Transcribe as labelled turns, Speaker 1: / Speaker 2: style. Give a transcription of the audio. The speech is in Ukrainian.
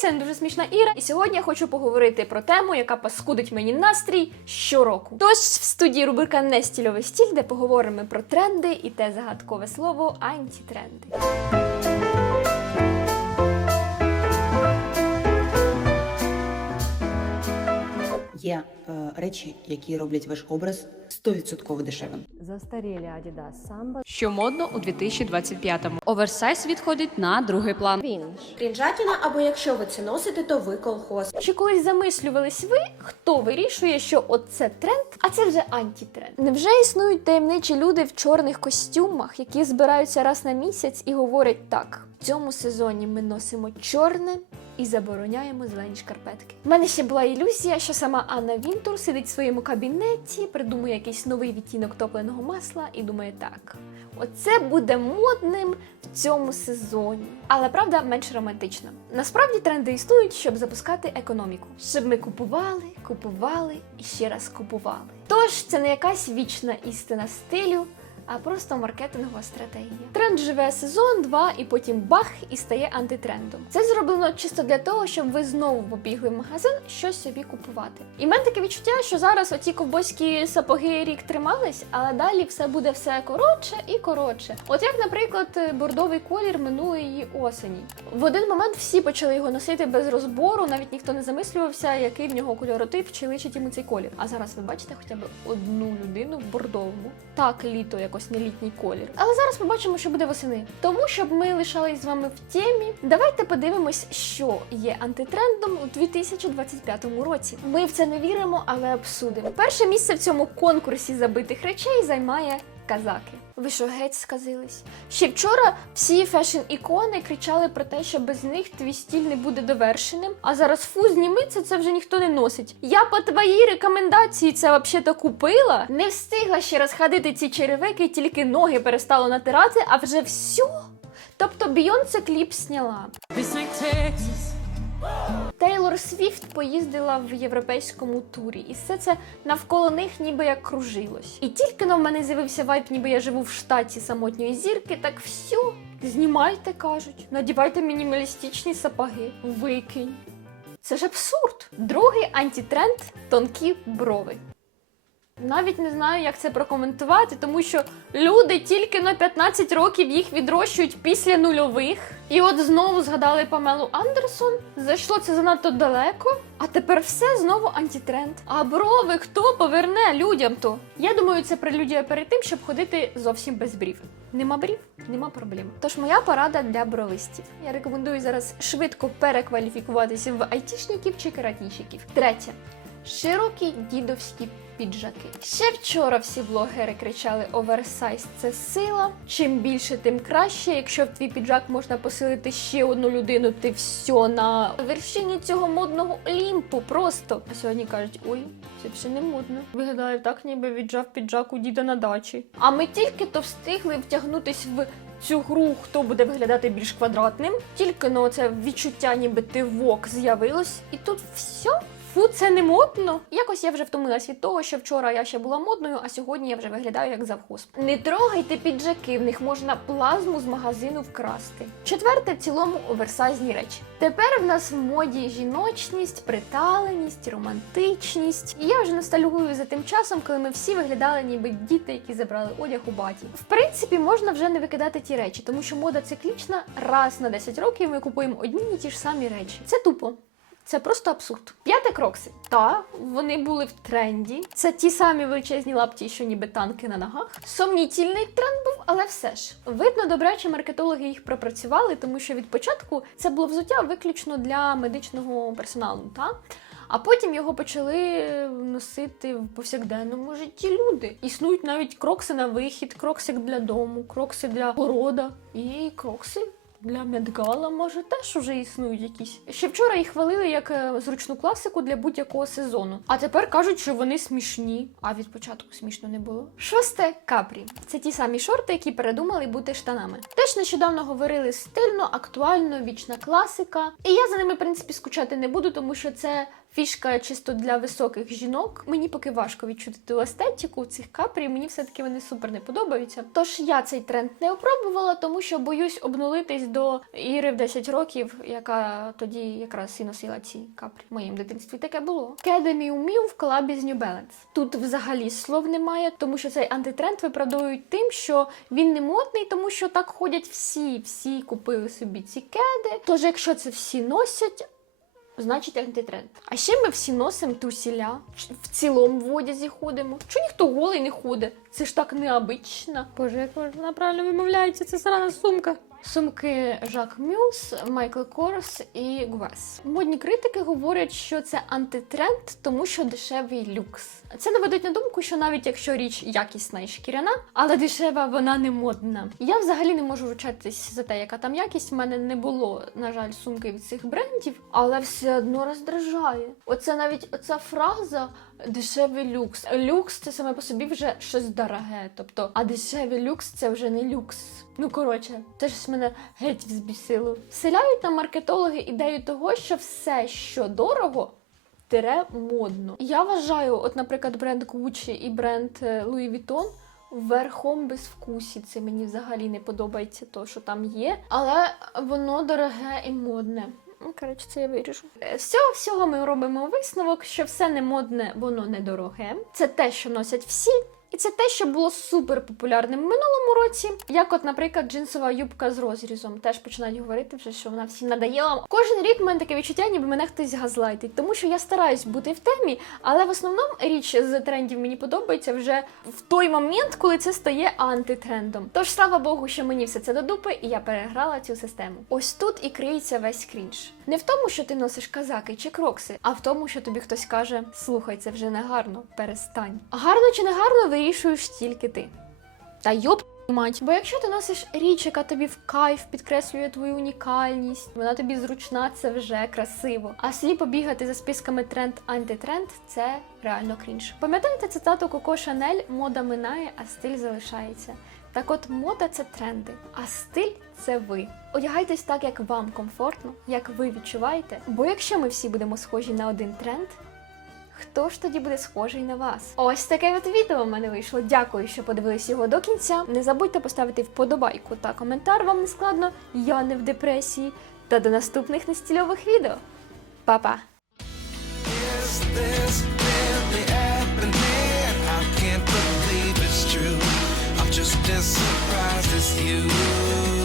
Speaker 1: це не дуже смішна Іра. І сьогодні я хочу поговорити про тему, яка паскудить мені настрій щороку. Тож в студії рубрика «Нестільовий стіль, де поговоримо про тренди і те загадкове слово антитренди.
Speaker 2: Речі, які роблять ваш образ 100% дешевим.
Speaker 3: Застарілі Adidas Samba.
Speaker 4: Що модно у 2025-му. Оверсайз відходить на другий план.
Speaker 3: Cringe.
Speaker 5: Крінжатіна, або якщо ви це носите, то ви колхоз.
Speaker 1: Чи колись замислювались ви, хто вирішує, що оце тренд, а це вже антитренд? Невже існують таємничі люди в чорних костюмах, які збираються раз на місяць і говорять так: в цьому сезоні ми носимо чорне. І забороняємо зелені шкарпетки. У мене ще була ілюзія, що сама Анна Вінтур сидить в своєму кабінеті, придумує якийсь новий відтінок топленого масла і думає так: оце буде модним в цьому сезоні. Але правда менш романтична. Насправді тренди існують, щоб запускати економіку, щоб ми купували, купували і ще раз купували. Тож це не якась вічна істина стилю. А просто маркетингова стратегія. Тренд живе сезон, два, і потім бах і стає антитрендом. Це зроблено чисто для того, щоб ви знову побігли в магазин щось собі купувати. І мене таке відчуття, що зараз оці ковбойські сапоги рік тримались, але далі все буде все коротше і коротше. От як, наприклад, бордовий колір минулої осені. В один момент всі почали його носити без розбору, навіть ніхто не замислювався, який в нього кольоротип чи личить йому цей колір. А зараз ви бачите хоча б одну людину в бордовому. Так, літо якось не літній колір. Але зараз побачимо, що буде восени. Тому щоб ми лишались з вами в темі, давайте подивимось, що є антитрендом у 2025 році. Ми в це не віримо, але обсудимо. Перше місце в цьому конкурсі забитих речей займає казаки. Ви що геть сказились? Ще вчора всі фешн-ікони кричали про те, що без них твій стіль не буде довершеним. А зараз фу, зніми це, вже ніхто не носить. Я по твоїй рекомендації це взагалі купила. Не встигла ще розходити ці черевики, тільки ноги перестало натирати, а вже все. Тобто Бійонсе кліп зняла. Тейлор Свіфт поїздила в європейському турі, і все це навколо них ніби як кружилось. І тільки на в мене з'явився вайп, ніби я живу в штаті самотньої зірки, так всю знімайте, кажуть, надівайте мінімалістичні сапоги, викинь. Це ж абсурд. Другий антитренд тонкі брови. Навіть не знаю, як це прокоментувати, тому що люди тільки на 15 років їх відрощують після нульових. І от знову згадали Памелу Андерсон. Зайшло це занадто далеко, а тепер все знову антитренд. А брови хто поверне людям то? Я думаю, це прелюдія перед тим, щоб ходити зовсім без брів. Нема брів, нема проблем. Тож моя порада для бровистів. Я рекомендую зараз швидко перекваліфікуватися в айтішників чи каратійщиків. Третє. Широкі дідовські піджаки. Ще вчора всі блогери кричали оверсайз це сила. Чим більше, тим краще. Якщо в твій піджак можна посилити ще одну людину, ти все на вершині цього модного олімпу. Просто а сьогодні кажуть: ой, це все не модно. Виглядає так, ніби віджав піджак у діда на дачі. А ми тільки то встигли втягнутись в. Цю гру хто буде виглядати більш квадратним, тільки ну це відчуття, ніби ти вок з'явилось, і тут все Фу, це не модно. Якось я вже втомилась від того, що вчора я ще була модною, а сьогодні я вже виглядаю як завхоз. Не трогайте піджаки, в них можна плазму з магазину вкрасти. Четверте, в цілому оверсайзні речі. Тепер в нас в моді жіночність, приталеність, романтичність. І я вже ностальгую за тим часом, коли ми всі виглядали ніби діти, які забрали одяг у баті. В принципі, можна вже не викидати ті речі, тому що мода циклічна. Раз на 10 років ми купуємо одні і ті ж самі речі. Це тупо. Це просто абсурд. П'яте крокси. Та вони були в тренді. Це ті самі величезні лапті, що ніби танки на ногах. Сомнітельний тренд був, але все ж видно, добрячі маркетологи їх пропрацювали, тому що від початку це було взуття виключно для медичного персоналу. Та? А потім його почали носити в повсякденному житті люди. Існують навіть крокси на вихід, крокси для дому, крокси для города і крокси для медгала, може, теж уже існують якісь. Ще вчора їх хвалили як е, зручну класику для будь-якого сезону. А тепер кажуть, що вони смішні. А від початку смішно не було. Шосте капрі. Це ті самі шорти, які передумали бути штанами. Теж нещодавно говорили стильно, актуально, вічна класика. І я за ними, в принципі, скучати не буду, тому що це. Фішка чисто для високих жінок. Мені поки важко відчути ту естетику цих капрі. Мені все таки вони супер не подобаються. Тож я цей тренд не опробувала, тому що боюсь обнулитись до Іри в 10 років, яка тоді якраз і носила ці каплі. В моєму дитинстві таке було. Academy умів в колабі з New Balance. Тут взагалі слов немає, тому що цей антитренд виправдовують тим, що він не модний, тому що так ходять всі. Всі купили собі ці кеди. Тож, якщо це всі носять. Значить антитренд. А ще ми всі носимо тусіля, в цілому в одязі ходимо. Чого ніхто голий не ходить? Це ж так необично. Боже, як вона правильно вимовляється, це срана сумка. Сумки Жак Мюс, Майкл Корс і Гвес. Модні критики говорять, що це антитренд, тому що дешевий люкс. Це наведуть на думку, що навіть якщо річ якісна і шкіряна, але дешева вона не модна. Я взагалі не можу ручатись за те, яка там якість. У мене не було, на жаль, сумки від цих брендів, але все одно роздражає. Оце навіть оця фраза дешевий люкс. Люкс це саме по собі вже щось дороге. Тобто, а дешевий люкс це вже не люкс. Ну коротше, це ж мене геть взбісило. Вселяють нам маркетологи ідею того, що все, що дорого. Тире модно. Я вважаю, от, наприклад, бренд Gucci і бренд е, Louis Vuitton верхом безвкусі. Це мені взагалі не подобається, то що там є, але воно дороге і модне. Ну, Коротше, це я виріжу. Е, З цього всього ми робимо висновок, що все не модне, воно недороге. Це те, що носять всі. І це те, що було супер популярним в минулому році. Як, от, наприклад, джинсова юбка з розрізом. Теж починають говорити вже, що вона всім надоїла. Кожен рік в мене таке відчуття, ніби мене хтось газлайтить, тому що я стараюсь бути в темі, але в основному річ з трендів мені подобається вже в той момент, коли це стає антитрендом. Тож слава Богу, що мені все це до дупи, і я переграла цю систему. Ось тут і криється весь крінж. Не в тому, що ти носиш казаки чи крокси, а в тому, що тобі хтось каже: слухай, це вже не гарно, перестань. Гарно чи не гарно вирішуєш тільки ти. Та йоп. Мать, бо якщо ти носиш річ, яка тобі в кайф підкреслює твою унікальність, вона тобі зручна, це вже красиво. А сліпо бігати за списками тренд-антитренд це реально крінж. Пам'ятаєте цитату Коко Шанель Мода минає, а стиль залишається. Так от мода це тренди, а стиль це ви. Одягайтесь так, як вам комфортно, як ви відчуваєте. Бо якщо ми всі будемо схожі на один тренд, Хто ж тоді буде схожий на вас? Ось таке от відео в мене вийшло. Дякую, що подивились його до кінця. Не забудьте поставити вподобайку та коментар, вам не складно. Я не в депресії. Та до наступних нестільових відео. Па-па!
Speaker 6: Just as surprised as you.